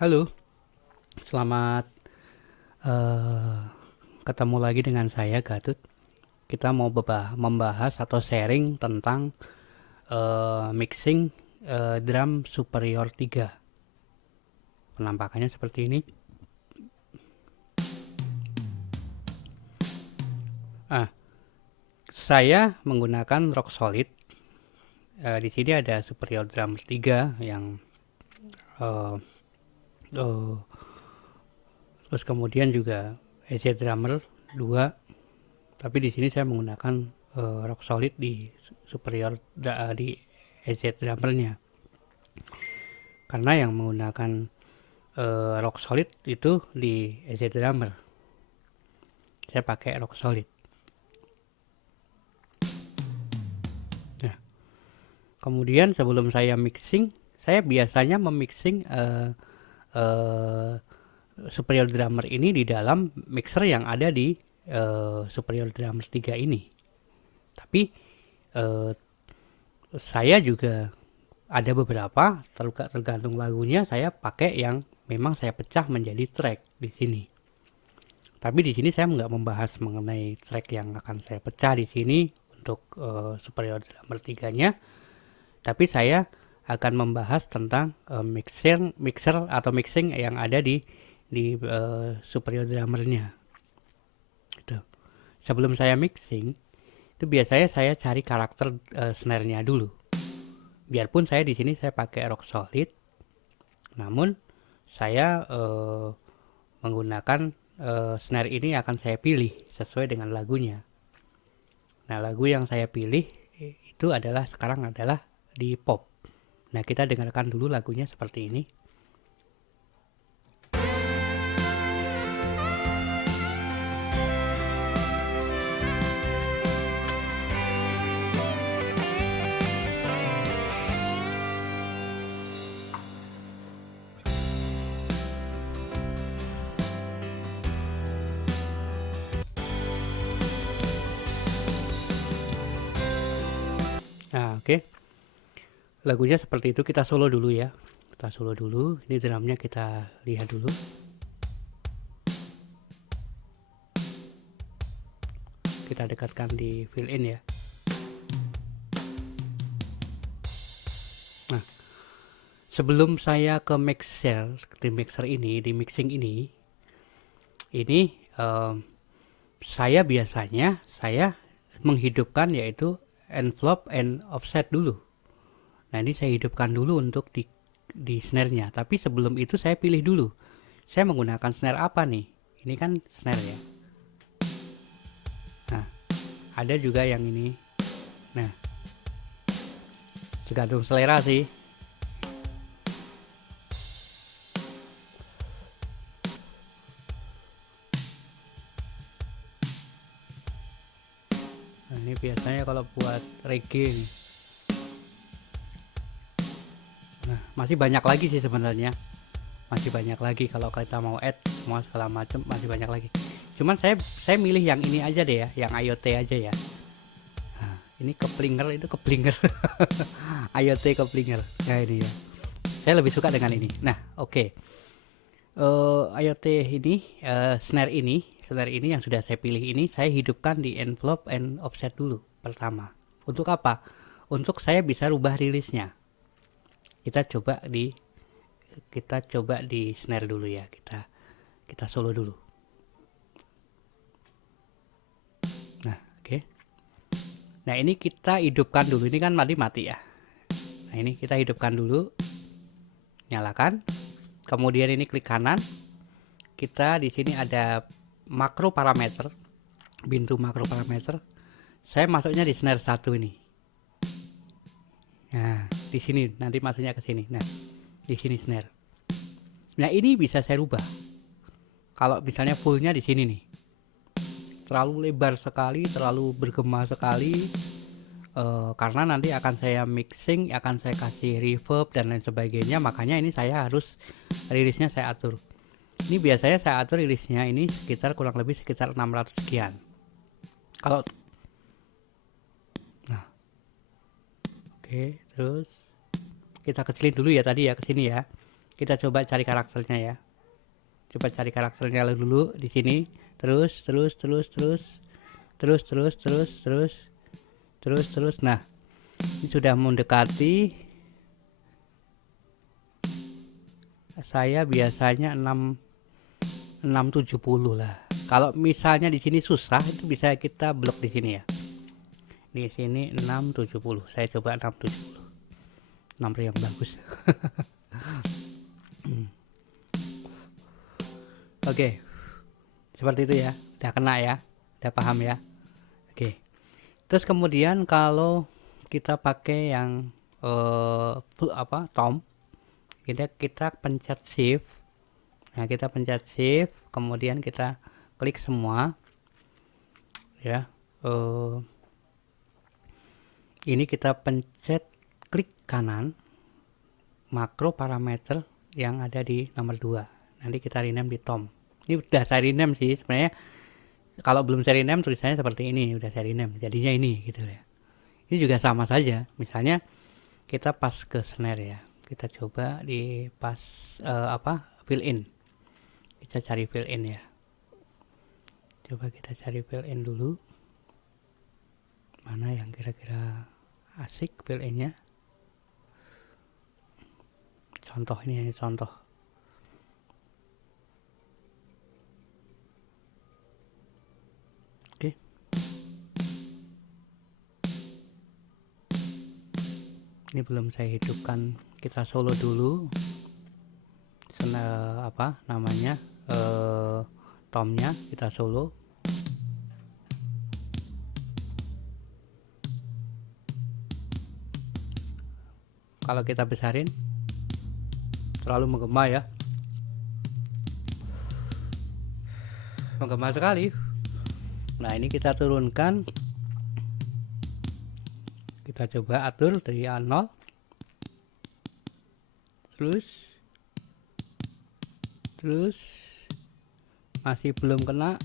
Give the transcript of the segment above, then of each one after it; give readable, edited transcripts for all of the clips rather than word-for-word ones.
Halo, selamat eh, ketemu lagi dengan saya Gatut. Kita mau membahas atau sharing tentang mixing drum Superior 3. Penampakannya seperti ini. Ah, saya menggunakan Rock Solid. Di sini ada Superior Drum 3 yang eh, eh, terus kemudian juga EZ Drummer 2. Tapi di sini saya menggunakan Rock Solid di Superior di EZ Drummernya. Karena yang menggunakan Rock Solid itu di EZ Drummer. Saya pakai Rock Solid. Nah, kemudian sebelum saya mixing, saya biasanya memixing uh, Superior Drummer ini di dalam mixer yang ada di Superior Drummer 3 ini. Tapi uh, saya juga ada beberapa tergantung lagunya saya pakai yang memang saya pecah menjadi track di sini. Tapi di sini saya nggak membahas mengenai track yang akan saya pecah di sini untuk Superior Drummer 3-nya, tapi saya akan membahas tentang mixer atau mixing yang ada di Superior Drummer-nya. Gitu. Sebelum saya mixing, itu biasanya saya cari karakter snare-nya dulu. Biarpun saya di sini saya pakai Rock Solid, namun saya menggunakan snare ini akan saya pilih sesuai dengan lagunya. Nah, lagu yang saya pilih itu adalah sekarang adalah di pop. Nah, kita dengarkan dulu lagunya seperti ini. Nah, oke. Lagunya seperti itu, kita solo dulu ya. Kita solo dulu. Ini drumnya kita lihat dulu. Kita dekatkan di fill in ya. Nah, sebelum saya ke mixer ini, di mixing ini saya biasanya saya menghidupkan yaitu envelope and offset dulu. Nah, ini saya hidupkan dulu untuk di snare-nya. Tapi sebelum itu saya pilih dulu. Saya menggunakan snare apa nih? Ini kan snare ya. Nah, ada juga yang ini. Nah, tergantung selera sih. Nah, ini biasanya kalau buat reggae nih. Nah, masih banyak lagi sih sebenarnya. Masih banyak lagi kalau kita mau add semua segala macam masih banyak lagi. Cuman saya milih yang ini aja deh ya, yang IoT aja ya. Nah, ini keplinger itu keplinger. IoT keplinger. Ya ini ya. Saya lebih suka dengan ini. Nah, oke. Okay. IoT ini snare ini yang sudah saya pilih ini saya hidupkan di envelope and offset dulu pertama. Untuk apa? Untuk saya bisa rubah rilisnya. Kita coba di kita coba di snare dulu ya. Kita solo dulu. Nah, oke. Okay. Nah, ini kita hidupkan dulu. Ini kan mati ya. Nah, ini kita hidupkan dulu. Nyalakan. Kemudian ini klik kanan. Kita di sini ada makro parameter. Pintu makro parameter. Saya masuknya di snare 1 ini. Nah, di sini nanti masuknya ke sini. Nah, di sini snare. Nah, ini bisa saya rubah. Kalau misalnya fullnya di sini nih. Terlalu lebar sekali, terlalu bergema sekali. Karena nanti akan saya mixing, akan saya kasih reverb dan lain sebagainya. Makanya ini saya harus rilisnya saya atur. Ini biasanya saya atur rilisnya ini sekitar kurang lebih sekitar 600 sekian. Kalau nah, oke, terus kita kecilin dulu ya tadi ya ke sini ya. Kita coba cari karakternya ya. Coba cari karakternya dulu di sini. Terus. Nah, ini sudah mendekati. Saya biasanya 670 lah. Kalau misalnya di sini susah, itu bisa kita blok di sini ya. Di sini 670. Saya coba 670. 6 yang bagus. Oke. Seperti itu ya. Udah kena ya. Udah paham ya. Oke. Terus kemudian kalau kita pakai yang tom, kita pencet shift. Nah, kita pencet shift, kemudian kita klik semua ya. Ini kita pencet klik kanan makro parameter yang ada di nomor 2. Nanti kita rename di tom. Ini udah saya rename sih sebenarnya. Kalau belum saya rename tulisannya seperti ini, udah saya rename jadinya ini gitu ya. Ini juga sama saja. Misalnya kita pas ke snare ya, kita coba di pas fill in. Kita cari fill in ya. Coba kita cari fill in dulu. Mana yang kira-kira asik fill in-nya. Contoh ini contoh. Oke. Ini belum saya hidupkan, kita solo dulu. Tomnya kita solo. Kalau kita besarin terlalu menggema ya, menggema sekali. Nah, ini kita turunkan, kita coba atur dari 0, terus masih belum kena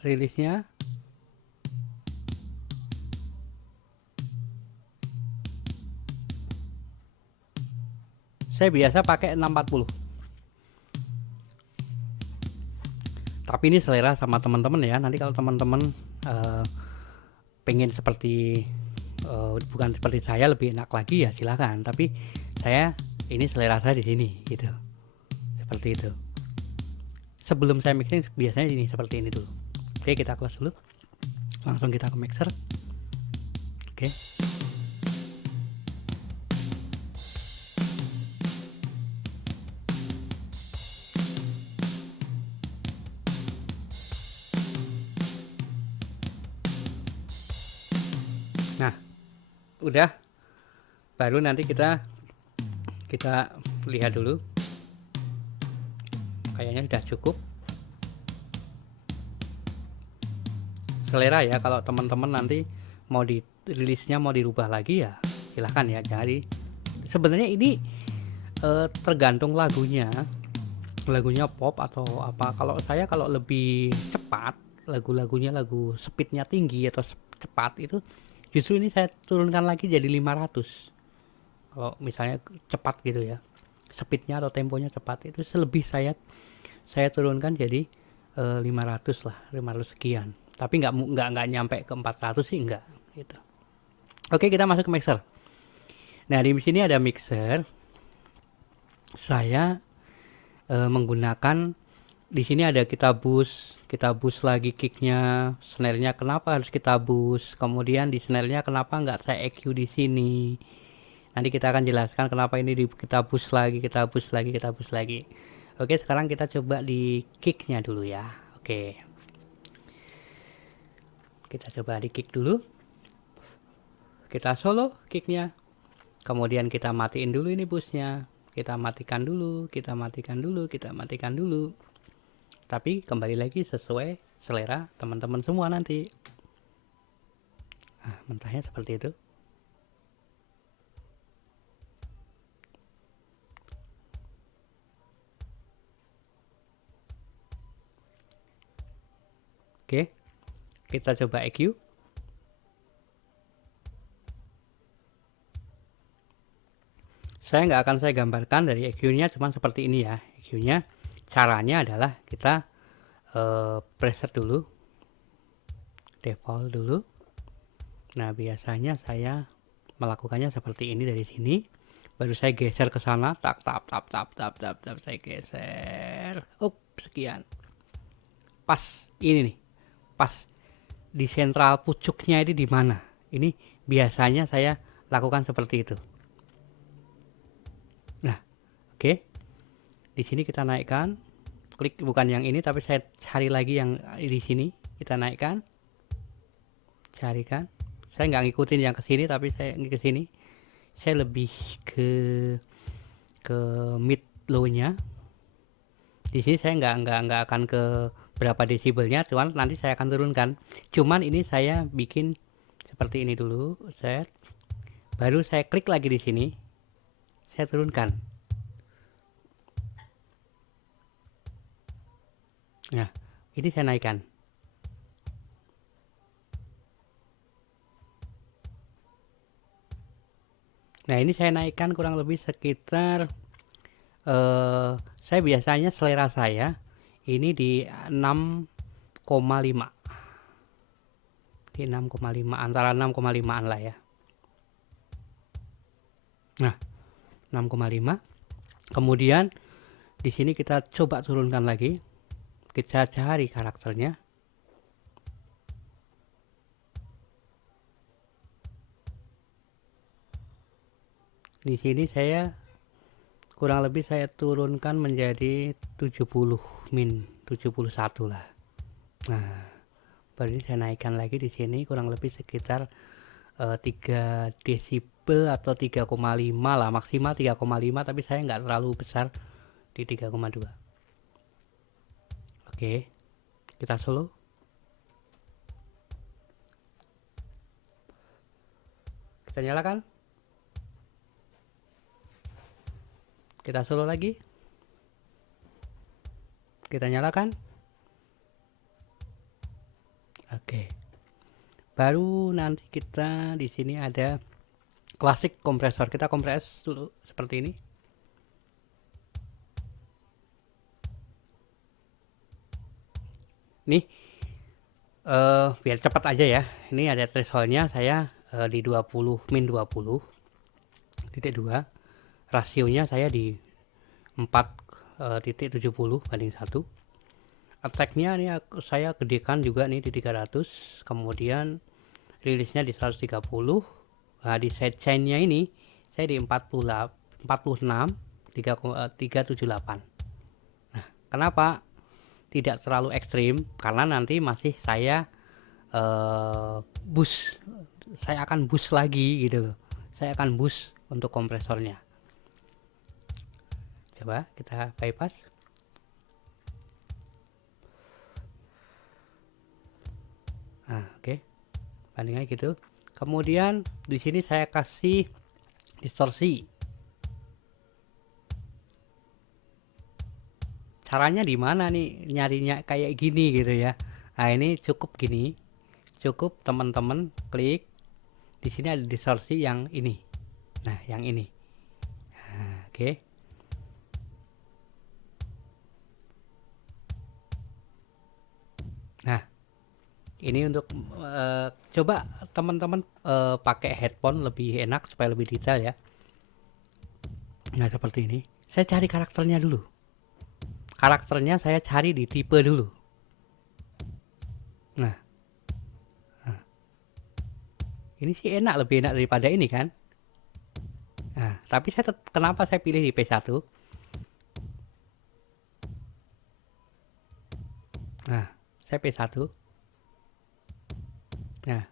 rilisnya. Saya biasa pakai 640, tapi ini selera sama teman-teman ya. Nanti kalau teman-teman pengen seperti bukan seperti saya, lebih enak lagi ya silahkan, tapi saya ini selera saya di sini gitu, seperti itu. Sebelum saya mixing biasanya ini seperti ini dulu. Oke, kita close dulu, langsung kita ke mixer. Oke. Nah, udah, baru nanti kita lihat dulu. Kayaknya sudah cukup. Selera ya, kalau teman-teman nanti mau di rilisnya mau dirubah lagi ya silahkan ya. Jadi sebenarnya ini tergantung lagunya pop atau apa. Kalau saya kalau lebih cepat, lagu-lagunya lagu speednya tinggi atau cepat, itu justru ini saya turunkan lagi jadi 500. Kalau misalnya cepat gitu ya, speednya atau temponya cepat, itu selebih saya turunkan jadi 500 lah, 500 sekian. Tapi nggak nyampe ke 400 sih, enggak gitu. Oke, kita masuk ke mixer. Nah, di sini ada mixer. Saya menggunakan, di sini ada kita boost lagi kicknya, snare-nya kenapa harus kita boost, kemudian di snare-nya kenapa nggak saya EQ di sini. Nanti kita akan jelaskan kenapa ini kita boost lagi. Oke, sekarang kita coba di kicknya dulu ya. Oke, kita coba di kick dulu, kita solo kicknya, kemudian kita matiin dulu ini boostnya, kita matikan dulu. Tapi kembali lagi sesuai selera teman-teman semua nanti. Nah, mentahnya seperti itu. Oke, kita coba EQ. saya nggak akan saya gambarkan dari EQ-nya, cuman seperti ini ya. EQ-nya caranya adalah kita preset dulu, default dulu. Nah, biasanya saya melakukannya seperti ini dari sini. Baru saya geser ke sana, tak tap tap tap tap tap tap, saya geser. Sekian. Pas ini nih. Pas di sentral pucuknya ini di mana? Ini biasanya saya lakukan seperti itu. Nah, oke. Di sini kita naikkan. Klik bukan yang ini, tapi saya cari lagi yang di sini. Kita naikkan. Carikan. Saya nggak ngikutin yang ke sini, tapi saya ke sini. Saya lebih ke mid low-nya. Di sini saya nggak akan ke berapa desibelnya, cuman nanti saya akan turunkan. Cuman ini saya bikin seperti ini dulu, set. Baru saya klik lagi di sini, saya turunkan. Nah, ini saya naikkan. Nah, ini saya naikkan kurang lebih sekitar saya biasanya selera saya ini di 6,5. Di 6,5, antara 6,5an lah ya. Nah, 6,5. Kemudian di sini kita coba turunkan lagi. Kita cari karakternya. Di sini saya kurang lebih saya turunkan menjadi 70 min, 71 lah. Nah, baru ini saya naikkan lagi di sini kurang lebih sekitar 3 desibel atau 3,5 lah, maksimal 3,5, tapi saya nggak terlalu besar di 3,2. Oke, kita slow. Kita nyalakan. Kita slow lagi. Kita nyalakan. Oke. Baru nanti kita di sini ada klasik kompresor. Kita kompres dulu seperti ini. Nih, biar cepat aja ya. Ini ada thresholdnya, saya di 20 min 20,2. Rasionya saya di 4,70 banding 1. Attack-nya ini saya gedekan juga nih di 300. Kemudian rilisnya di 130. Nah, di sidechain-nya ini saya di 46 378. Nah, kenapa tidak terlalu ekstrim? Karena nanti masih saya boost. Saya akan boost lagi gitu loh. Saya akan boost untuk kompresornya. Coba kita bypass. Nah, oke. Bandingnya gitu. Kemudian di sini saya kasih distorsi. Caranya di mana nih nyarinya kayak gini gitu ya. Nah, ini cukup gini. Cukup teman-teman klik di sini ada distorsi yang ini. Nah, yang ini. Nah, oke. Nah, ini untuk coba teman-teman pakai headphone lebih enak supaya lebih detail ya. Nah, seperti ini. Saya cari karakternya dulu. Karakternya saya cari di tipe dulu. Nah, ini sih enak, lebih enak daripada ini kan. Nah, tapi kenapa saya pilih di P1? Nah, saya P1. Nah,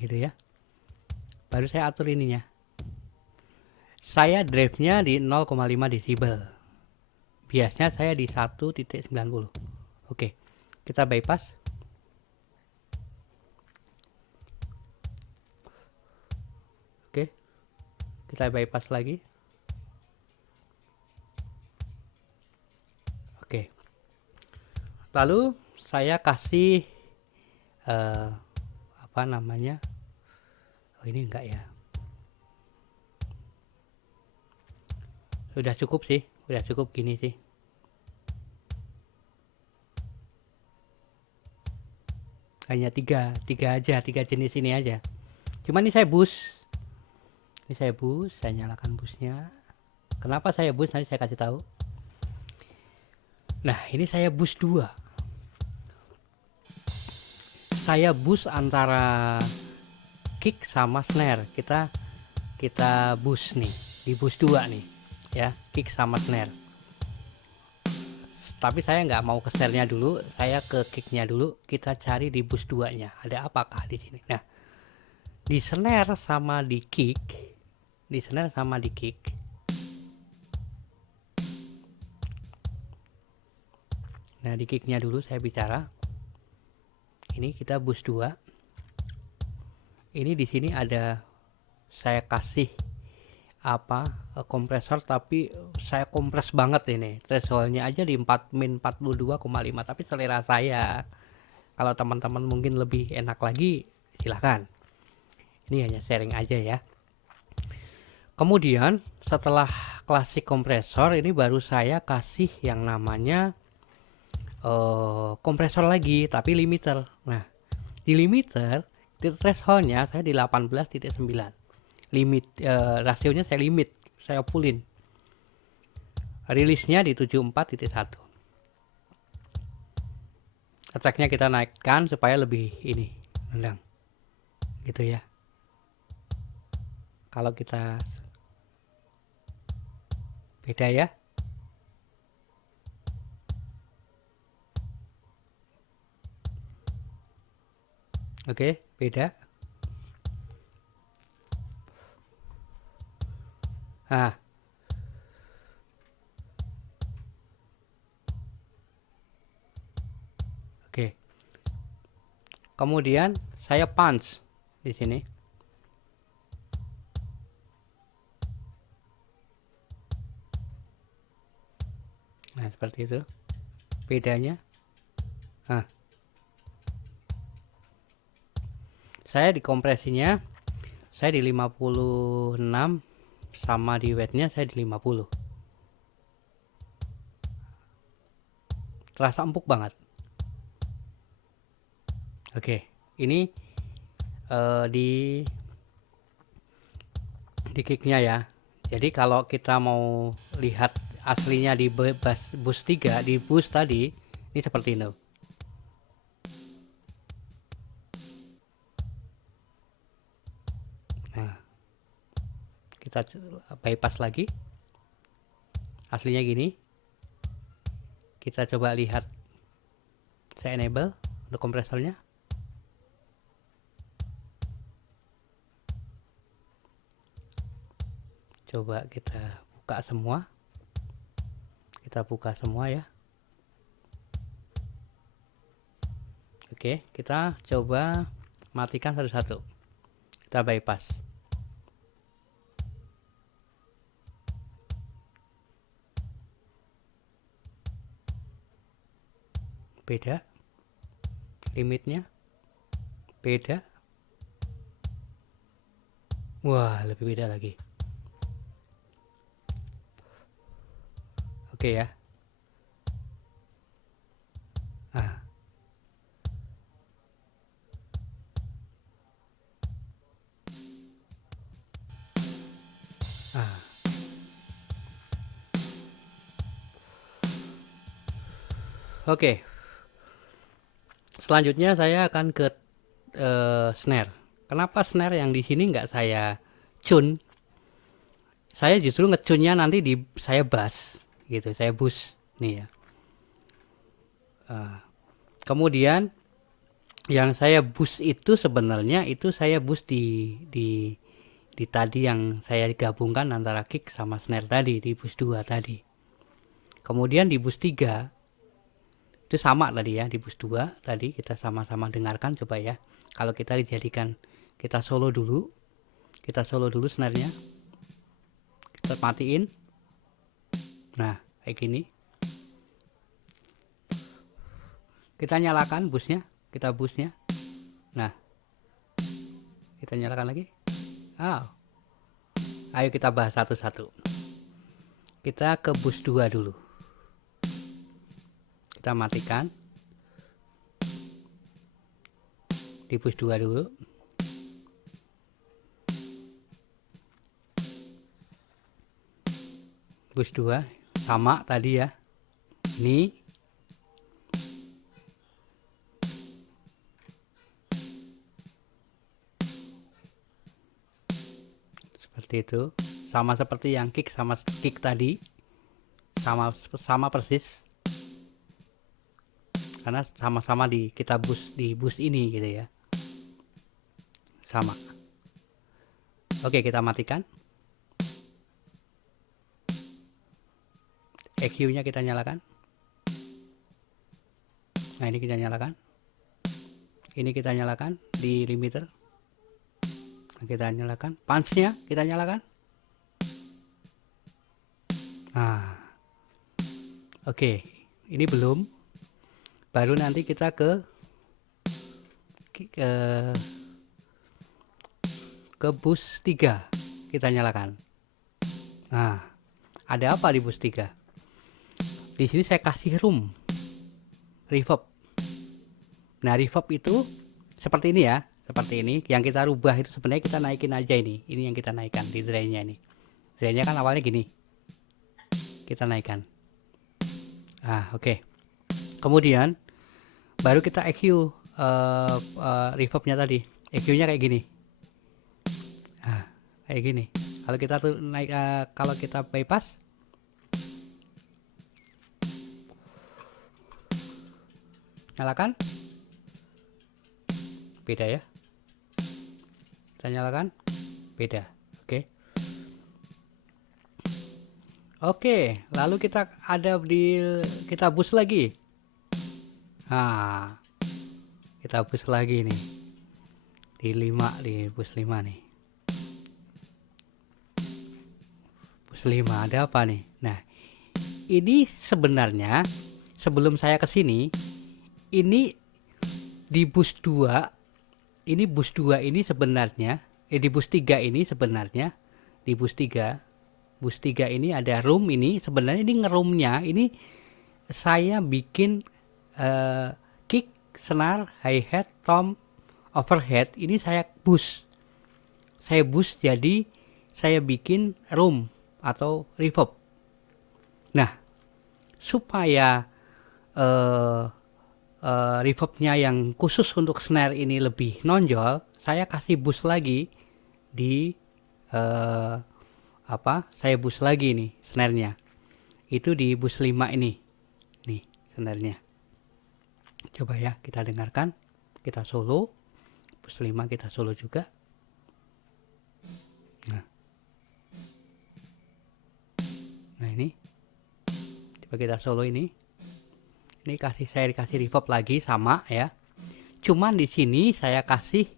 gitu ya. Baru saya atur ininya. Saya drive-nya di 0,5 desibel. Biasanya saya di 1,90. Oke, kita bypass. Oke, kita bypass lagi. Oke, lalu saya kasih apa namanya, oh ini enggak ya, Sudah cukup sih, udah cukup gini sih. Hanya tiga aja, tiga jenis ini aja. Cuman ini saya boost. Ini saya boost, saya nyalakan boostnya. Kenapa saya boost nanti saya kasih tahu. Nah, ini saya boost 2. Saya boost antara kick sama snare. Kita boost nih, di boost 2 nih. Ya, kick sama snare. Tapi saya nggak mau ke snare-nya dulu, saya ke kick-nya dulu. Kita cari di boost 2-nya. Ada apakah di sini? Nah, di snare sama di kick, nah di kick-nya dulu saya bicara. Ini kita boost 2. Ini di sini ada saya kasih kompresor, tapi saya kompres banget ini. Thresholdnya aja di 42,5, tapi selera saya. Kalau teman-teman mungkin lebih enak lagi, silahkan. Ini hanya sharing aja ya. Kemudian setelah klasik kompresor, ini baru saya kasih yang namanya kompresor lagi, tapi limiter. Nah, di limiter thresholdnya saya di 18,9. Rasionya saya fullin. Rilisnya di 74,1. Attack-nya kita naikkan supaya lebih ini nendang gitu ya. Kalau kita beda ya. Oke, beda. Nah, oke. Kemudian saya punch di sini. Nah, seperti itu. Bedanya. Nah, saya di kompresinya saya di 56, sama di weightnya saya di 50. Terasa empuk banget. Oke, ini di kicknya ya. Jadi kalau kita mau lihat aslinya di boost 3, di boost tadi, ini seperti ini. Nah, kita bypass lagi. Aslinya gini. Kita coba lihat. Saya enable untuk kompresornya. Coba kita buka semua. Kita buka semua ya. Oke, kita coba matikan satu-satu. Kita bypass. Beda. Limitnya beda. Wah, lebih beda lagi. Oke ya. Ah. Ah. Oke. Selanjutnya saya akan ke snare. Kenapa snare yang di sini nggak saya tune? Saya justru ngecunnya nanti di saya bass gitu, saya boost nih ya. Kemudian yang saya boost itu sebenarnya itu saya boost di tadi yang saya gabungkan antara kick sama snare tadi di boost 2 tadi. Kemudian di boost 3 itu sama tadi ya, di boost 2 tadi kita sama-sama dengarkan coba ya. Kalau kita jadikan kita solo dulu snare-nya. Kita matiin. Nah, kayak gini. Kita nyalakan boostnya, kita boostnya. Nah, kita nyalakan lagi. Ayo kita bahas satu-satu. Kita ke bus 2 dulu. Kita matikan. Di bus 2 dulu. Bus 2 sama tadi ya. Ini seperti itu. Sama seperti yang kick sama kick tadi. Sama persis. Karena sama-sama kita di bus ini gitu ya. Sama. Oke, kita matikan. EQ-nya kita nyalakan. Nah, ini kita nyalakan. Ini kita nyalakan di limiter. Nah, kita nyalakan. Punch-nya kita nyalakan. Nah. Oke, ini belum. Baru nanti kita ke bus 3 kita nyalakan. Nah, ada apa di bus 3? Di sini saya kasih room reverb. Nah, reverb itu seperti ini ya, seperti ini. Yang kita rubah itu sebenarnya kita naikin aja ini. Ini yang kita naikkan di drainnya ini. Drainnya kan awalnya gini. Kita naikkan. Ah, oke. Kemudian baru kita EQ reverbnya tadi. EQ-nya kayak gini. Nah, kayak gini. Kalau kita tuh naik, kalau kita bypass, nyalakan, beda ya. Kita nyalakan, beda. Oke. Oke, lalu kita kita boost lagi. Nah, kita boost lagi nih. Di boost 5 nih. Boost 5 ada apa nih? Nah, ini sebenarnya sebelum saya kesini, ini di boost 2, ini boost 2 ini sebenarnya, di boost 3 ini sebenarnya, di boost 3 ini ada room ini, sebenarnya ini ngerumnya, ini saya bikin kick, snare, hi-hat, tom, overhead, ini saya boost jadi saya bikin room atau reverb. Nah, supaya reverbnya yang khusus untuk snare ini lebih nonjol, saya kasih boost lagi di saya boost lagi nih snare-nya. Itu di boost 5 ini. Nih, snare-nya. Coba ya kita dengarkan. Kita solo. Boost 5 kita solo juga. Nah, ini. Coba kita solo ini. Ini saya dikasih reverb lagi sama ya. Cuman di sini saya kasih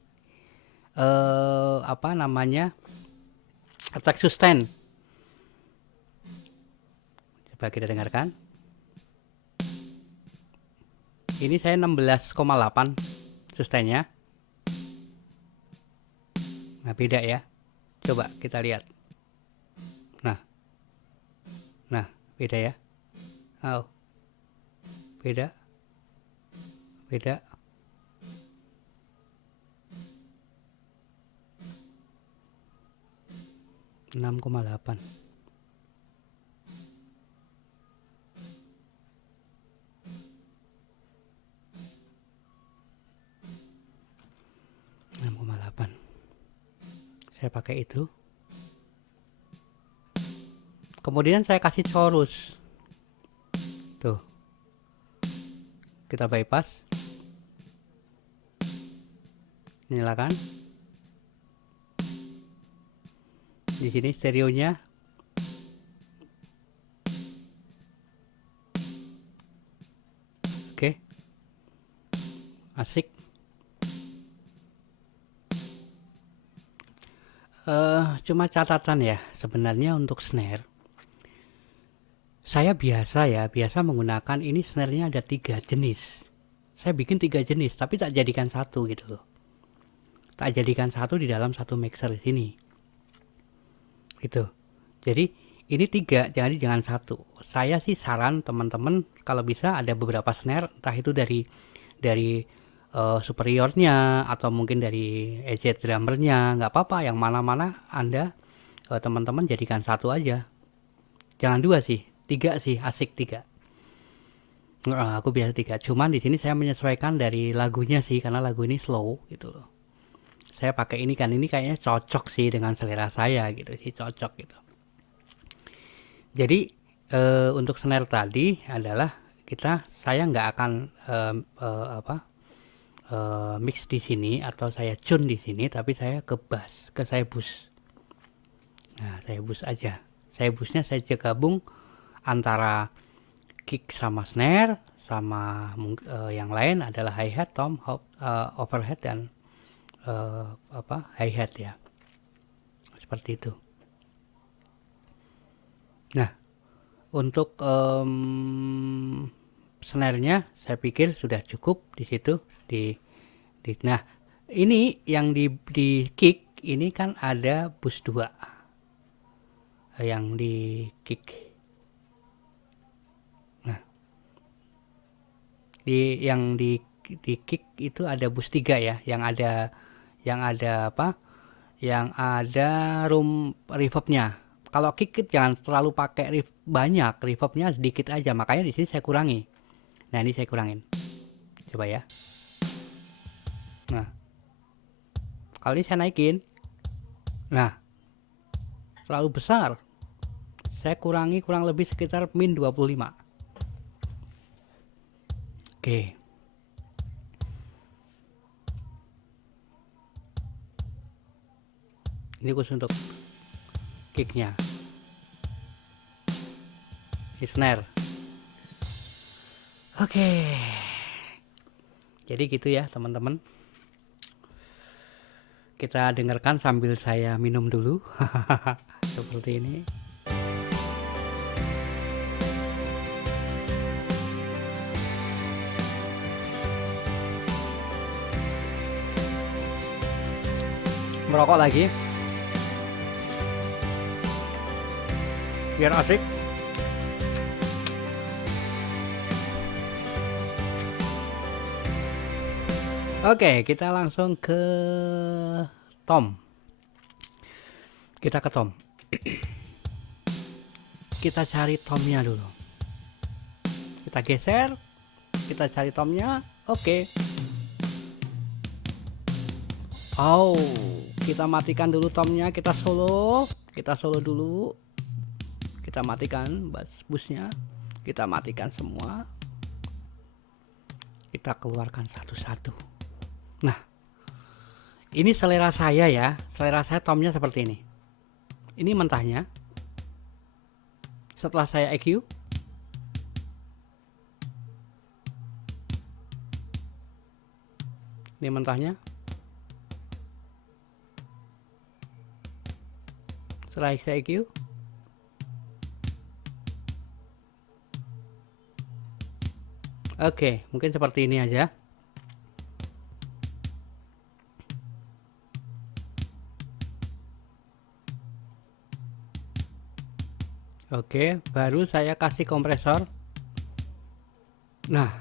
attack sustain. Coba kita dengarkan. Ini saya 16,8 sustainnya. Nah, beda ya. Coba kita lihat. Nah, beda ya. Oh. Beda. 6,8. Saya pakai itu. Kemudian saya kasih chorus. Tuh. Kita bypass. Nyalakan. Di sini stereonya. Oke. Asik. Cuma catatan ya, sebenarnya untuk snare saya biasa menggunakan ini, snare-nya ada 3 jenis. Saya bikin 3 jenis tapi tak jadikan satu gitu loh. Tak jadikan satu di dalam satu mixer di sini. Gitu. Jadi Ini 3, jadi jangan 1. Saya sih saran teman-teman kalau bisa ada beberapa snare, entah itu dari superiornya atau mungkin dari EZ drummernya, nggak apa-apa, yang mana-mana Anda teman-teman jadikan 1 aja. Jangan 2 sih, 3 sih, asik 3. Aku biasa 3. Cuman di sini saya menyesuaikan dari lagunya sih, karena lagu ini slow gitu loh. Saya pakai ini kan, ini kayaknya cocok sih dengan selera saya gitu sih, cocok gitu. Jadi untuk snare tadi adalah saya nggak akan mix di sini atau saya tune di sini, tapi saya ke bass, saya boost. Nah, saya boost aja. Saya boostnya saya gabung antara kick sama snare sama yang lain adalah hi hat, tom, overhead dan hi hat ya. Seperti itu. Nah, untuk snare-nya saya pikir sudah cukup di situ nah, ini yang di kick ini kan ada boost 2 yang di kick. Nah, yang di kick itu ada boost 3 ya, yang ada apa? Yang ada room reverbnya. Kalau kick jangan terlalu pakai banyak, reverbnya sedikit aja, makanya di sini saya kurangi. Nah, ini saya kurangin. Coba ya. Nah, kali ini saya naikin. Nah, terlalu besar. Saya kurangi kurang lebih sekitar min 25. Oke. Ini khusus untuk kicknya. Ini snare. Oke. Jadi gitu ya teman-teman. Kita dengarkan sambil saya minum dulu. Seperti ini. Merokok lagi. Biar asik. Oke, kita langsung ke tom. Kita ke tom. Kita cari tomnya dulu. Kita geser. Kita cari tomnya. Oke. Oh, kita matikan dulu tomnya. Kita solo dulu. Kita matikan busnya. Kita matikan semua. Kita keluarkan satu-satu. Nah, ini selera saya ya. Selera saya tomnya seperti ini. Ini mentahnya. Setelah saya EQ, ini mentahnya. Setelah saya EQ, oke, mungkin seperti ini aja. Oke, baru saya kasih kompresor. Nah,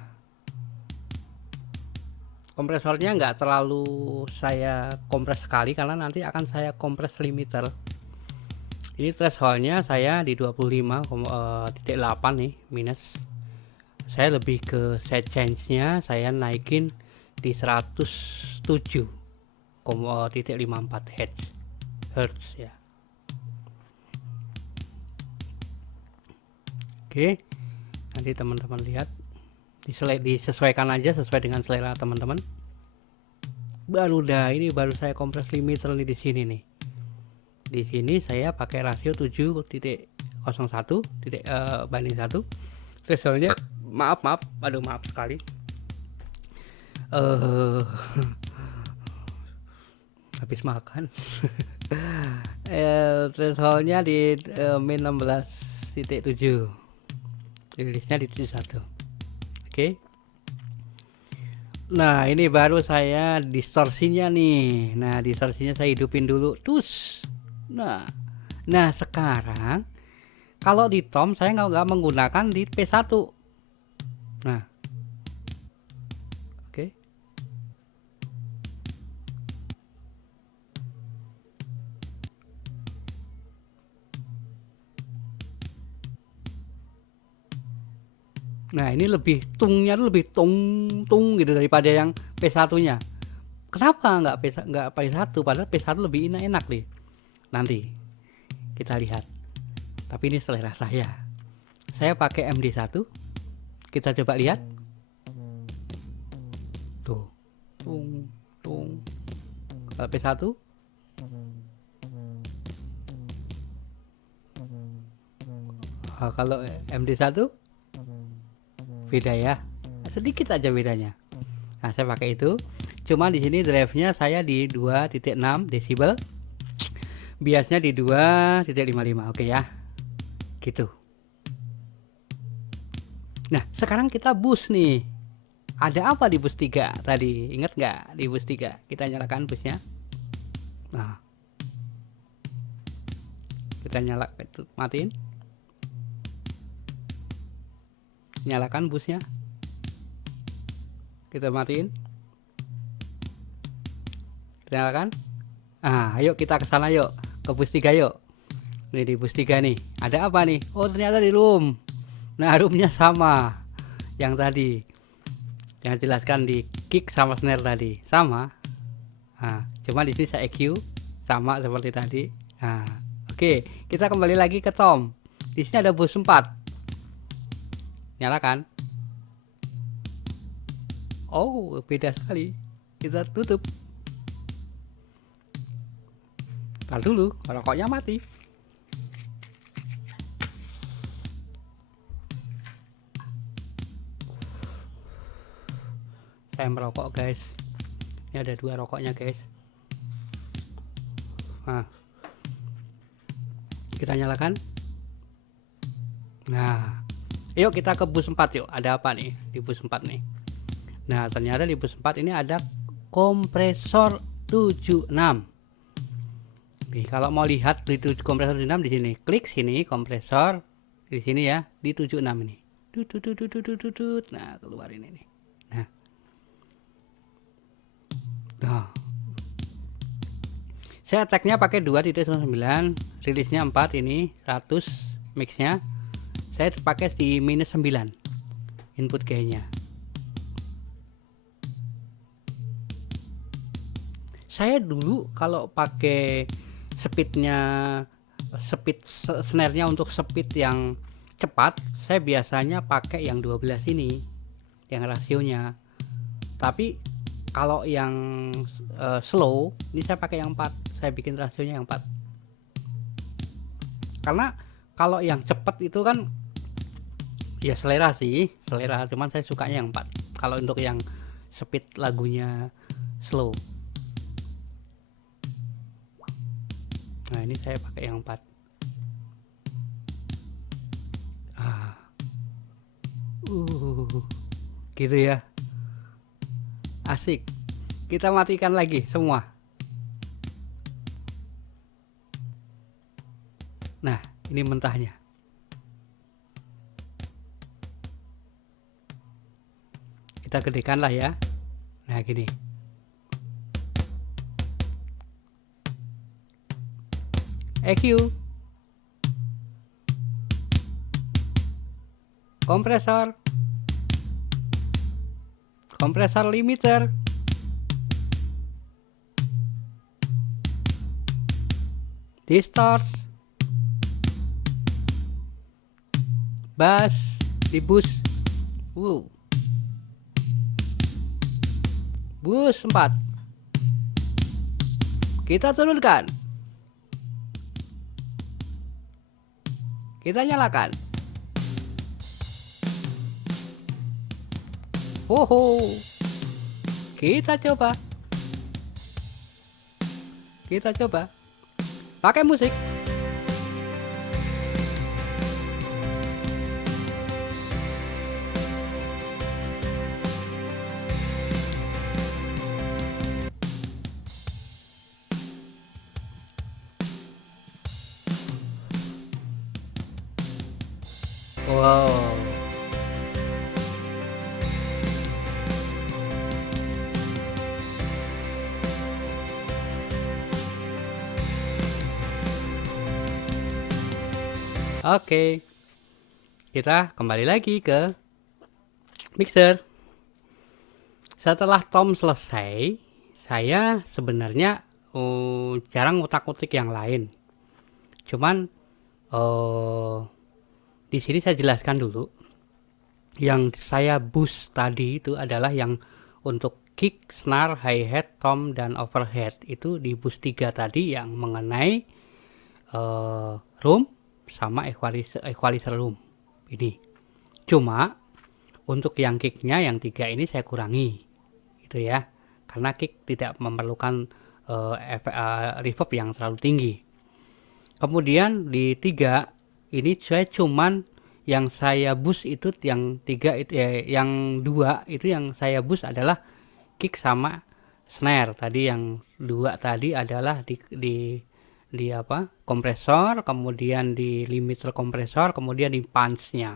kompresornya nggak terlalu saya kompres sekali karena nanti akan saya kompres limiter. Ini thresholdnya saya di 25,8 nih minus. Saya lebih ke set change-nya saya naikin di 107,54 Hz ya. Oke, nanti teman-teman lihat, disesuaikan aja sesuai dengan selera teman-teman. Ini baru saya kompres limiter nih di sini nih. Di sini saya pakai rasio 7.01 banding 1. Thresholdnya maaf sekali. Habis makan. Thresholdnya di min 16.7. Rilisnya di 71. Oke. Nah, ini baru saya distorsinya nih. Nah, distorsinya saya hidupin dulu. Nah, sekarang Kalau di Tom saya nggak menggunakan di P1. Nah, oke. Nah, ini lebih tungnya tuh lebih tung tung gitu daripada yang P1-nya. Kenapa nggak P1? Padahal P1 lebih enak nih. Nanti kita lihat. Tapi ini selera saya. Saya pakai MD1. Kita coba lihat. Tuh. Tung tung. Kalau P1 kalau MD1 beda ya. Sedikit aja bedanya. Nah, saya pakai itu. Cuma di sini drive-nya saya di 2.6 desibel. Biasnya di 2.55. Oke ya. Gitu. Nah, sekarang kita bus nih. Ada apa di bus 3 tadi? Ingat nggak di bus 3? Kita nyalakan busnya. Nah, kita nyalakan, matiin. Nyalakan busnya. Kita matiin. Kita nyalakan. Ah, ayo kita ke sana yuk. Ke bus 3 yuk. Ini di bus 3 nih. Ada apa nih? Oh, ternyata di room. Nah, roomnya sama yang tadi. Yang jelaskan di kick sama snare tadi. Sama. Nah, cuma di sini saya EQ sama seperti tadi. Nah, oke, kita kembali lagi ke Tom. Di sini ada bus 4. Nyalakan. Oh, beda sekali. Kita tutup. Tar dulu, rokoknya mati. Saya merokok, guys. Ini ada 2 rokoknya, guys. Nah, kita nyalakan. Nah, yuk kita ke bus 4 yuk. Ada apa nih di bus 4 nih? Nah, ternyata di bus 4 ini ada kompresor 76. Nih, kalau mau lihat di kompresor 76 di sini, klik sini kompresor di sini ya, di 76 ini. Nah, keluar ini nih. Nah. Saya tagnya pakai 2.9, rilisnya 4 ini, 100 mixnya. Saya pakai di -9 input gainnya. Saya dulu kalau pakai speednya, speed snare-nya untuk speed yang cepat, saya biasanya pakai yang 12 ini, yang rasionya. Tapi kalau yang slow, ini saya pakai yang 4. Saya bikin rasionya yang 4. Karena kalau yang cepat itu kan ya selera sih, selera, cuman saya sukanya yang 4. Kalau untuk yang speed lagunya slow. Nah, ini saya pakai yang 4. Gitu ya. Asik. Kita matikan lagi semua. Nah, ini mentahnya. Kita gedekan lah ya. Nah, gini. EQ. Kompresor. Kompresor limiter. Distort. Bass di bus. Bus 4. Kita turunkan. Kita nyalakan. Kita coba. Kita coba. Pakai musik. Wow. Oke, kita kembali lagi ke mixer. Setelah tom selesai, saya sebenarnya jarang utak-utik yang lain. Cuman di sini saya jelaskan dulu. Yang saya boost tadi itu adalah yang untuk kick, snare, hi-hat, tom, dan overhead. Itu di boost 3 tadi yang mengenai room sama equalizer room. Ini. Cuma untuk yang kicknya yang 3 ini saya kurangi. Gitu ya. Karena kick tidak memerlukan reverb yang terlalu tinggi. Kemudian di 3 ini saya cuman yang saya boost itu yang 3 itu yang 2 itu yang saya boost adalah kick sama snare. Tadi yang 2 tadi adalah di apa? Kompresor, kemudian di limiter kompresor, kemudian di punch-nya,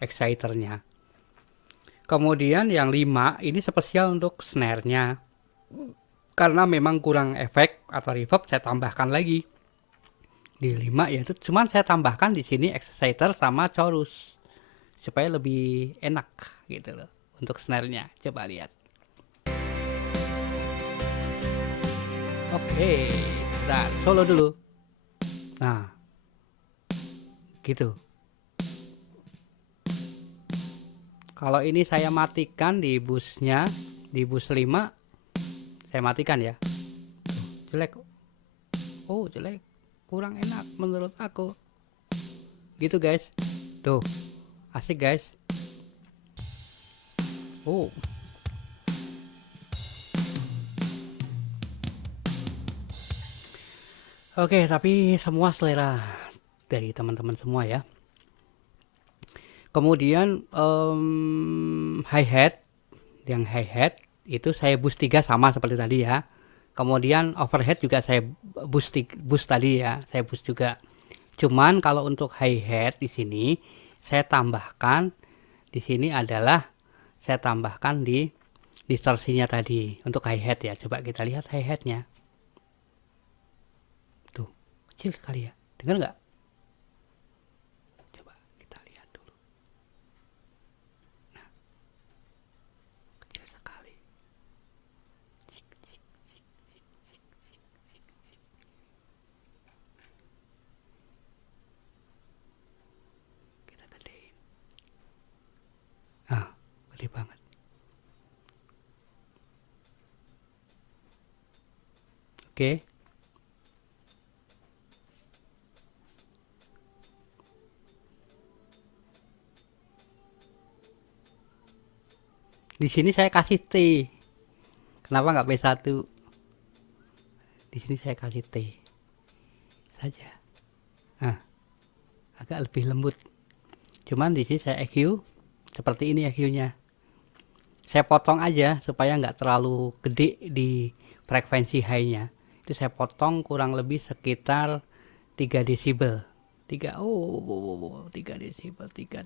exciter-nya. Kemudian yang 5 ini spesial untuk snare-nya. Karena memang kurang efek atau reverb, saya tambahkan lagi. Di 5 yaitu cuman saya tambahkan di sini exciter sama chorus supaya lebih enak gitu loh untuk snare-nya. Coba lihat. Oke, kita solo dulu. Nah, gitu. Kalau ini saya matikan di busnya, di bus 5, saya matikan ya. Jelek. Oh, jelek. Kurang enak menurut aku. Gitu guys. Tuh, asik guys. Oh. Oke, tapi semua selera dari teman-teman semua ya. Kemudian hi-hat, yang hi-hat itu saya boost 3 sama seperti tadi ya. Kemudian overhead juga saya boost tadi ya, saya boost juga. Cuman kalau untuk hi-hat di sini saya tambahkan di sini adalah saya tambahkan di distorsinya tadi untuk hi-hat ya. Coba kita lihat hi-hatnya. Tuh, kecil sekali ya. Dengar nggak? Coba kita lihat dulu. Nah, kecil sekali. Kita gedein. Ah, gede banget. Oke. Di sini saya kasih T. Kenapa nggak P1? Di sini saya kasih T saja. Nah, agak lebih lembut. Cuman di sini saya EQ seperti ini EQ-nya. Saya potong aja supaya nggak terlalu gede di frekuensi high-nya. Itu saya potong kurang lebih sekitar 3 desibel. 3 3 desibel, 3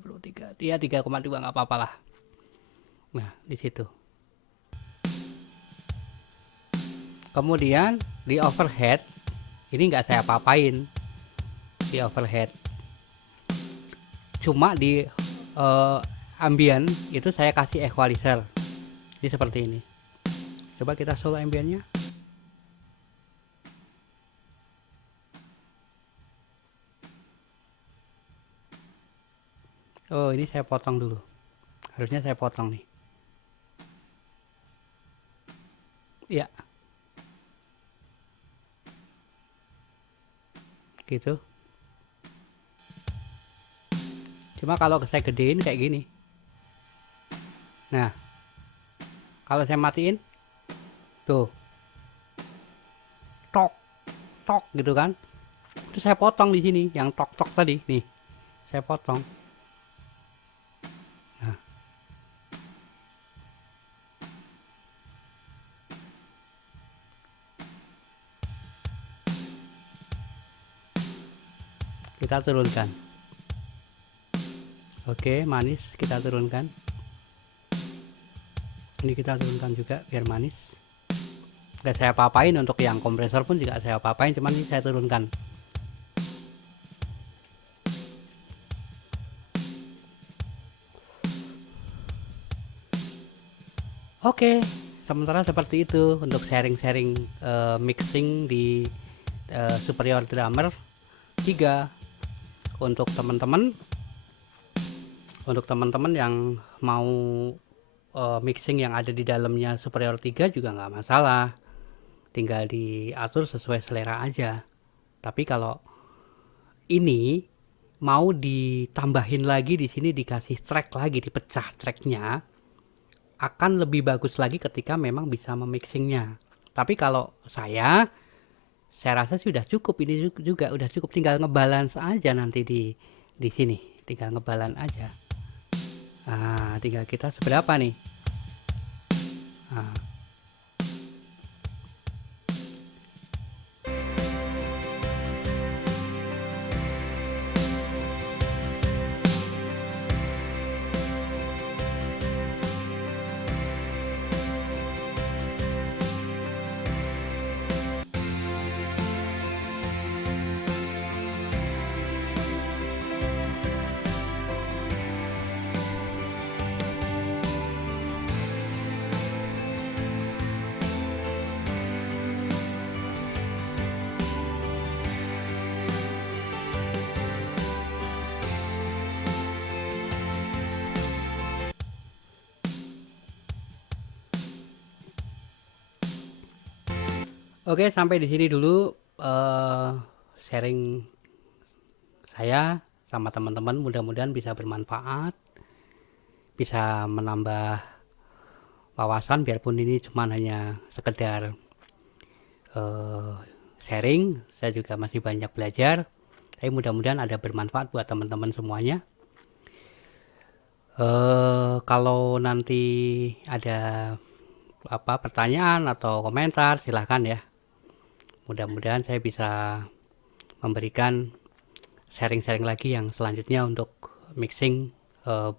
bro, 3. Ya 3,2 nggak apa-apa lah. Nah, di situ. Kemudian di overhead ini nggak saya apa-apain di overhead. Cuma di ambient itu saya kasih equalizer. Jadi seperti ini. Coba kita solo ambientnya. Oh, ini saya potong dulu. Harusnya saya potong nih. Ya. Gitu. Cuma kalau saya gedein kayak gini. Nah, kalau saya matiin, tuh, tok, tok gitu kan. Itu saya potong di sini, yang tok tok tadi, nih, saya potong. Nah, kita turunkan. Oke, manis kita turunkan. Ini kita turunkan juga biar manis. Nggak saya apa-apain, untuk yang kompresor pun juga saya apa-apain, cuman ini saya turunkan. Oke, sementara seperti itu untuk sharing-sharing mixing di Superior Drummer 3. Untuk teman-teman yang mau mixing yang ada di dalamnya Superior 3 juga nggak masalah, tinggal diatur sesuai selera aja. Tapi kalau ini mau ditambahin lagi, di sini dikasih track lagi, dipecah tracknya, akan lebih bagus lagi ketika memang bisa memixingnya. Tapi kalau saya rasa sudah cukup, ini juga udah cukup, tinggal ngebalance aja nanti di sini, tinggal ngebalance aja. Nah, tinggal kita seberapa nih. Nah, oke, sampai di sini dulu sharing saya sama teman-teman, mudah-mudahan bisa bermanfaat, bisa menambah wawasan, biarpun ini cuma hanya sekedar sharing. Saya juga masih banyak belajar, tapi mudah-mudahan ada bermanfaat buat teman-teman semuanya. Kalau nanti ada pertanyaan atau komentar, silahkan ya. Mudah-mudahan saya bisa memberikan sharing-sharing lagi yang selanjutnya untuk mixing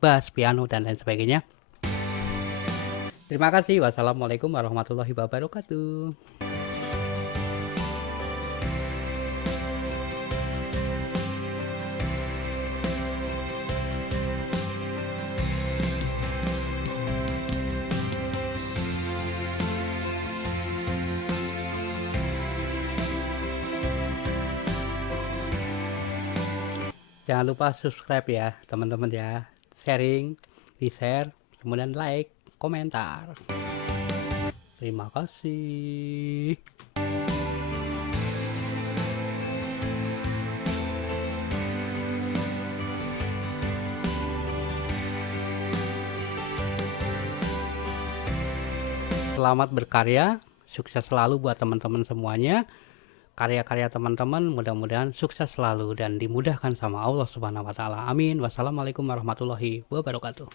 bass, piano, dan lain sebagainya. Terima kasih. Wassalamualaikum warahmatullahi wabarakatuh. Jangan lupa subscribe ya teman-teman ya, sharing, di share, kemudian like, komentar. Terima kasih. Selamat berkarya, sukses selalu buat teman-teman semuanya. Karya-karya teman-teman mudah-mudahan sukses selalu dan dimudahkan sama Allah Subhanahu wa taala. Amin. Wassalamualaikum warahmatullahi wabarakatuh.